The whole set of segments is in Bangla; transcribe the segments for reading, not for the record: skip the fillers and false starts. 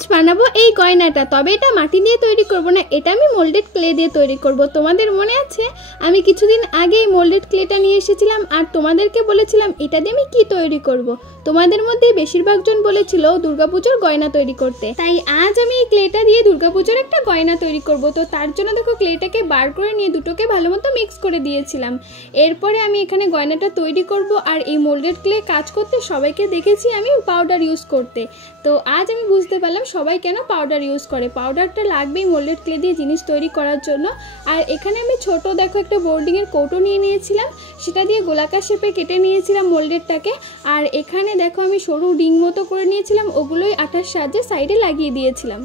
আজ বানাবো এই গয়নাটা, তবে এটা মাটি দিয়ে তৈরি করব না, এটা আমি মোল্ডেড ক্লে দিয়ে তৈরি করব। তোমাদের মনে আছে আমি কিছুদিন আগেই মোল্ডেড ক্লেটা নিয়ে এসেছিলাম আর তোমাদেরকে বলেছিলাম এটা দিয়ে আমি কি তৈরি করব। তোমাদের মধ্যে বেশিরভাগ জন বলেছিল দুর্গাপুজোর গয়না তৈরি করতে, তাই আজ আমি এই ক্লেটা দিয়ে দুর্গাপুজোর একটা গয়না তৈরি করব। তো তার জন্য দেখো ক্লেটাকে বার করে নিয়ে দুটোকে ভালো মতো মিক্স করে দিয়েছিলাম। এরপরে আমি এখানে গয়নাটা তৈরি করব। আর এই মোল্ডেড ক্লে কাজ করতে সবাইকে দেখেছি আমি পাউডার ইউজ করতে, তো আজ আমি বুঝতে পারলাম সবাই কেন পাউডার ইউজ করে। পাউডারটা লাগবেই মোল্ডেড ক্লে দিয়ে জিনিস তৈরি করার জন্য। আর এখানে আমি ছোট দেখো একটা বোর্ডিংয়ের কৌটো নিয়ে নিয়েছিলাম, সেটা দিয়ে গোলাকার শেপে কেটে নিয়েছিলাম মোল্ডেডটাকে। আর এখানে দেখো আমি সরু রিং মতো করে নিয়েছিলাম, ওগুলোই আঠার সাহায্যে সাইডে লাগিয়ে দিয়েছিলাম।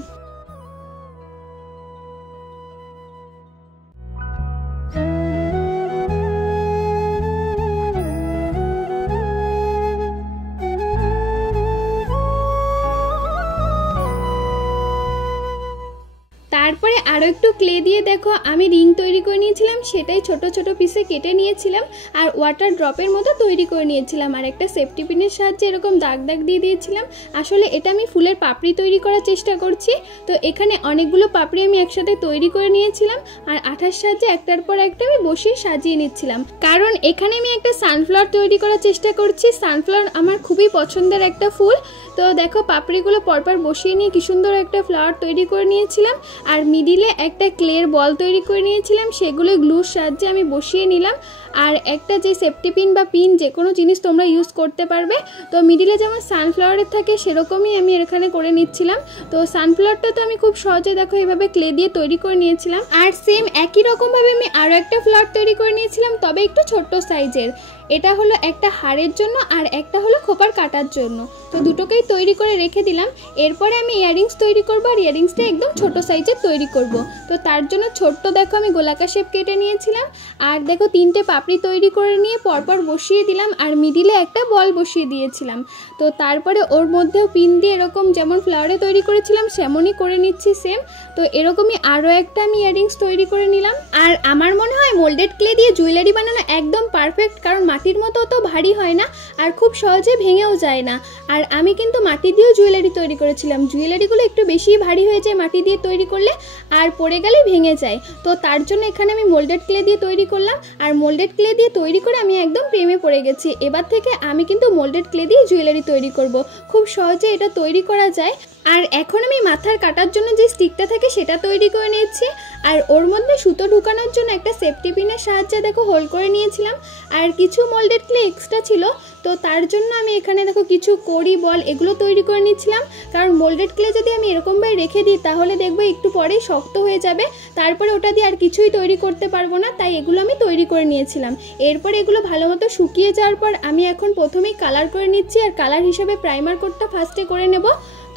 তারপরে আরও একটু ক্লে দিয়ে দেখো আমি রিং তৈরি করে নিয়েছিলাম, সেটাই ছোট ছোট পিসে কেটে নিয়েছিলাম আর ওয়াটার ড্রপের মতো তৈরি করে নিয়েছিলাম। আর একটা সেফটি পিনের সাহায্যে এরকম দাগ দাগ দিয়ে দিয়েছিলাম। আসলে এটা আমি ফুলের পাপড়ি তৈরি করার চেষ্টা করছি, তো এখানে অনেকগুলো পাপড়ি আমি একসাথে তৈরি করে নিয়েছিলাম আর আঠার সাহায্যে একটার পর একটা আমি বসিয়ে সাজিয়ে নিচ্ছিলাম, কারণ এখানে আমি একটা সানফ্লাওয়ার তৈরি করার চেষ্টা করছি। সানফ্লাওয়ার আমার খুবই পছন্দের একটা ফুল। তো দেখো পাপড়িগুলো পরপর বসিয়ে নিয়ে কি সুন্দর একটা ফ্লাওয়ার তৈরি করে নিয়েছিলাম। আর মিডিলে একটা ক্লের বল তৈরি করে নিয়েছিলাম, সেগুলো গ্লুর সাহায্যে আমি বসিয়ে নিলাম। আর একটা যে সেফটি পিন বা পিন যে কোনো জিনিস তোমরা ইউজ করতে পারবে, তো মিডিলে যেমন সানফ্লাওয়ারের থাকে সেরকমই আমি এখানে করে নিচ্ছিলাম। তো সানফ্লাওয়ারটা তো আমি খুব সহজে দেখো এইভাবে ক্লে দিয়ে তৈরি করে নিয়েছিলাম। আর সেম একই রকমভাবে আমি আরও একটা ফ্লাওয়ার তৈরি করে নিয়েছিলাম, তবে একটু ছোট্ট সাইজের। এটা হলো একটা হাড়ের জন্য আর একটা হলো খোপার কাটার জন্য, তো দুটোকেই তৈরি করে রেখে দিলাম। এরপরে আমি ইয়াররিংস তৈরি করবো আর ইয়াররিংসটা একদম ছোট সাইজের তৈরি করব। তো তার জন্য ছোট্ট দেখো আমি গোলাকার শেপ কেটে নিয়েছিলাম আর দেখো তিনটে পাপড়ি তৈরি করে নিয়ে পরপর বসিয়ে দিলাম আর মিডিলে একটা বল বসিয়ে দিয়েছিলাম। তো তারপরে ওর মধ্যেও পিন দিয়ে এরকম যেমন ফ্লাওয়ারে তৈরি করেছিলাম সেমনই করে নিচ্ছি সেম। তো এরকমই আরও একটা আমি ইয়াররিংস তৈরি করে নিলাম। আর আমার মনে হয় মোল্ডেড ক্লে দিয়ে জুয়েলারি বানানো একদম পারফেক্ট, কারণ মাটির মতো অত ভারী হয় না আর খুব সহজে ভেঙেও যায় না। আর আমি কিন্তু মাটি দিয়েও জুয়েলারি তৈরি করেছিলাম, জুয়েলারিগুলো একটু বেশি ভারী হয়ে যায় মাটি দিয়ে তৈরি করলে আর পড়ে গেলেই ভেঙে যায়। তো তার জন্য এখানে আমি মোল্ডেড ক্লে দিয়ে তৈরি করলাম আর মোল্ডেড ক্লে দিয়ে তৈরি করে আমি একদম প্রেমে পড়ে গেছি। এবার থেকে আমি কিন্তু মোল্ডেড ক্লে দিয়ে জুয়েলারি তৈরি করব, খুব সহজে এটা তৈরি করা যায়। আর এখন আমি মাথার কাটার জন্য যে স্টিকটা থাকে সেটা তৈরি করে নিয়েছি আর ওর মধ্যে সুতো ঢুকানোর জন্য একটা সেফটি পিনের সাহায্যে দেখো হোল করে নিয়েছিলাম। আর কিছু মোল্ডেড ক্লে এক্সট্রা ছিল, তো তার জন্য আমি এখানে দেখো কিছু কড়ি বল এগুলো তৈরি করে নিচ্ছিলাম, কারণ মোল্ডেড ক্লে যদি আমি এরকমভাবে রেখে দিই তাহলে দেখবো একটু পরেই শক্ত হয়ে যাবে, তারপরে ওটা দিয়ে আর কিছুই তৈরি করতে পারবো না, তাই এগুলো আমি তৈরি করে নিয়েছিলাম। এরপর এগুলো ভালো মতো শুকিয়ে যাওয়ার পর আমি এখন প্রথমেই কালার করে নিচ্ছি আর কালার হিসাবে প্রাইমার কোটটা ফার্স্টে করে নেব।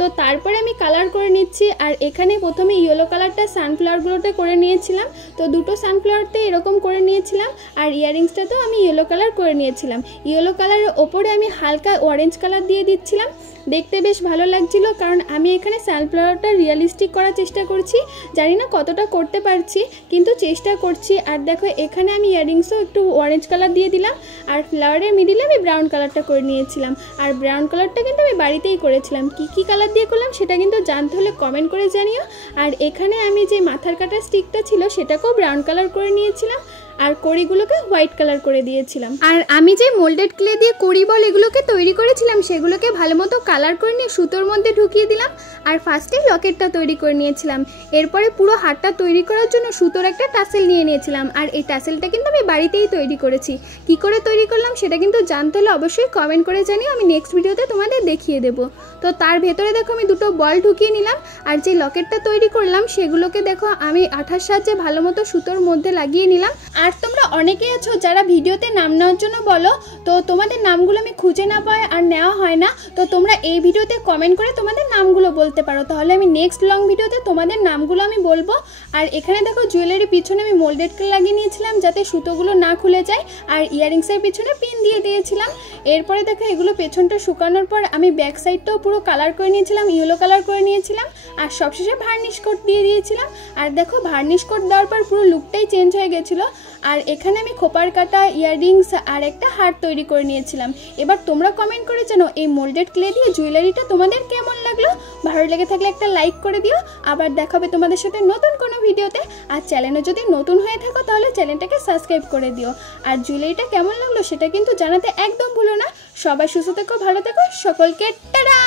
তো তারপরে আমি কালার করে নিচ্ছি আর এখানে প্রথমে ইয়েলো কালারটা সানফ্লাওয়ারগুলোতে করে নিয়েছিলাম, তো দুটো সানফ্লাওয়ারতে এরকম করে নিয়েছিলাম। আর ইয়াররিংসটাতেও আমি ইয়েলো কালার করে নিয়েছিলাম। ইয়েলো কালারের ওপরে আমি হালকা অরেঞ্জ কালার দিয়ে দিচ্ছিলাম, দেখতে বেশ ভালো লাগছিল, কারণ আমি এখানে সানফ্লাওয়ারটা রিয়েলিস্টিক করার চেষ্টা করছি। জানি না কতটা করতে পারছি, কিন্তু চেষ্টা করছি। আর দেখো এখানে আমি ইয়াররিংসও একটু অরেঞ্জ কালার দিয়ে দিলাম আর ফ্লাওয়ারের মিডিলে আমি ব্রাউন কালারটা করে নিয়েছিলাম। আর ব্রাউন কালারটা কিন্তু আমি বাড়িতেই করেছিলাম, কী কালার দিয়ে করলাম সেটা কিন্তু জানতে হলে কমেন্ট করে জানিও। আর এখানে আমি যে মাথার কাটার স্টিকটা ছিল সেটাকেও ব্রাউন কালার করে নিয়েছিলাম আর কড়িগুলোকে হোয়াইট কালার করে দিয়েছিলাম। আর আমি যে মোল্ডেড ক্লে দিয়ে কড়ি বল এগুলোকে তৈরি করেছিলাম সেগুলোকে ভালো মতো কালার করে নিয়ে সুতোর মধ্যে ঢুকিয়ে দিলাম আর ফার্স্টেই লকেটটা তৈরি করে নিয়েছিলাম। এরপরে পুরো হারটা তৈরি করার জন্য সুতোর একটা টাসেল নিয়ে নিয়েছিলাম আর এই টাসেলটা কিন্তু আমি বাড়িতেই তৈরি করেছি। কি করে তৈরি করলাম সেটা কিন্তু জানতে হলে অবশ্যই কমেন্ট করে জানিও, আমি নেক্সট ভিডিওতে তোমাদের দেখিয়ে দেবো। তো তার ভেতরে দেখো আমি দুটো বল ঢুকিয়ে নিলাম আর যে লকেটটা তৈরি করলাম সেগুলোকে দেখো আমি আঠার সাহায্যে ভালো মতো সুতোর মধ্যে লাগিয়ে নিলাম। আর তোমরা অনেকেই আছো যারা ভিডিওতে নাম নেওয়ার জন্য বলো, তো তোমাদের নামগুলো আমি খুঁজে না পাই আর নেওয়া হয় না, তো তোমরা এই ভিডিওতে কমেন্ট করে তোমাদের নামগুলো বলতে পারো, তাহলে আমি নেক্সট লং ভিডিওতে তোমাদের নামগুলো আমি বলবো। আর এখানে দেখো জুয়েলারি পিছনে আমি মোল্ডেড ক্লে লাগিয়ে নিয়েছিলাম যাতে সুতোগুলো না খুলে যায় আর ইয়াররিংসের পিছনে পিন দিয়ে দিয়েছিলাম। এরপরে দেখো এগুলো পেছনটা শুকানোর পর আমি ব্যাক সাইডটাও পুরো কালার করে নিয়েছিলাম, ইয়েলো কালার করে নিয়েছিলাম, আর সবশেষে ভার্নিশ কোট দিয়ে দিয়েছিলাম। আর দেখো ভার্নিশ কোট দেওয়ার পর পুরো লুকটাই চেঞ্জ হয়ে গেছিলো। আর এখানে আমি খোপার কাটা, ইয়াররিংস আর একটা হার তৈরি করে নিয়েছিলাম। এবার তোমরা কমেন্ট করে জানো এই মোল্ডেড ক্লে দিয়ে জুয়েলারিটা তোমাদের কেমন লাগলো। ভালো লেগে থাকলে একটা লাইক করে দিও। আবার দেখাবে তোমাদের সাথে নতুন কোনো ভিডিওতে। আর চ্যানেলে যদি নতুন হয়ে থাকো তাহলে চ্যানেলটাকে সাবস্ক্রাইব করে দিও। আর জুয়েলারিটা কেমন লাগলো সেটা কিন্তু জানাতে একদম ভুলো না। সবাই সুস্থ থেকো, ভালো থেকো, সকলকে টাটা।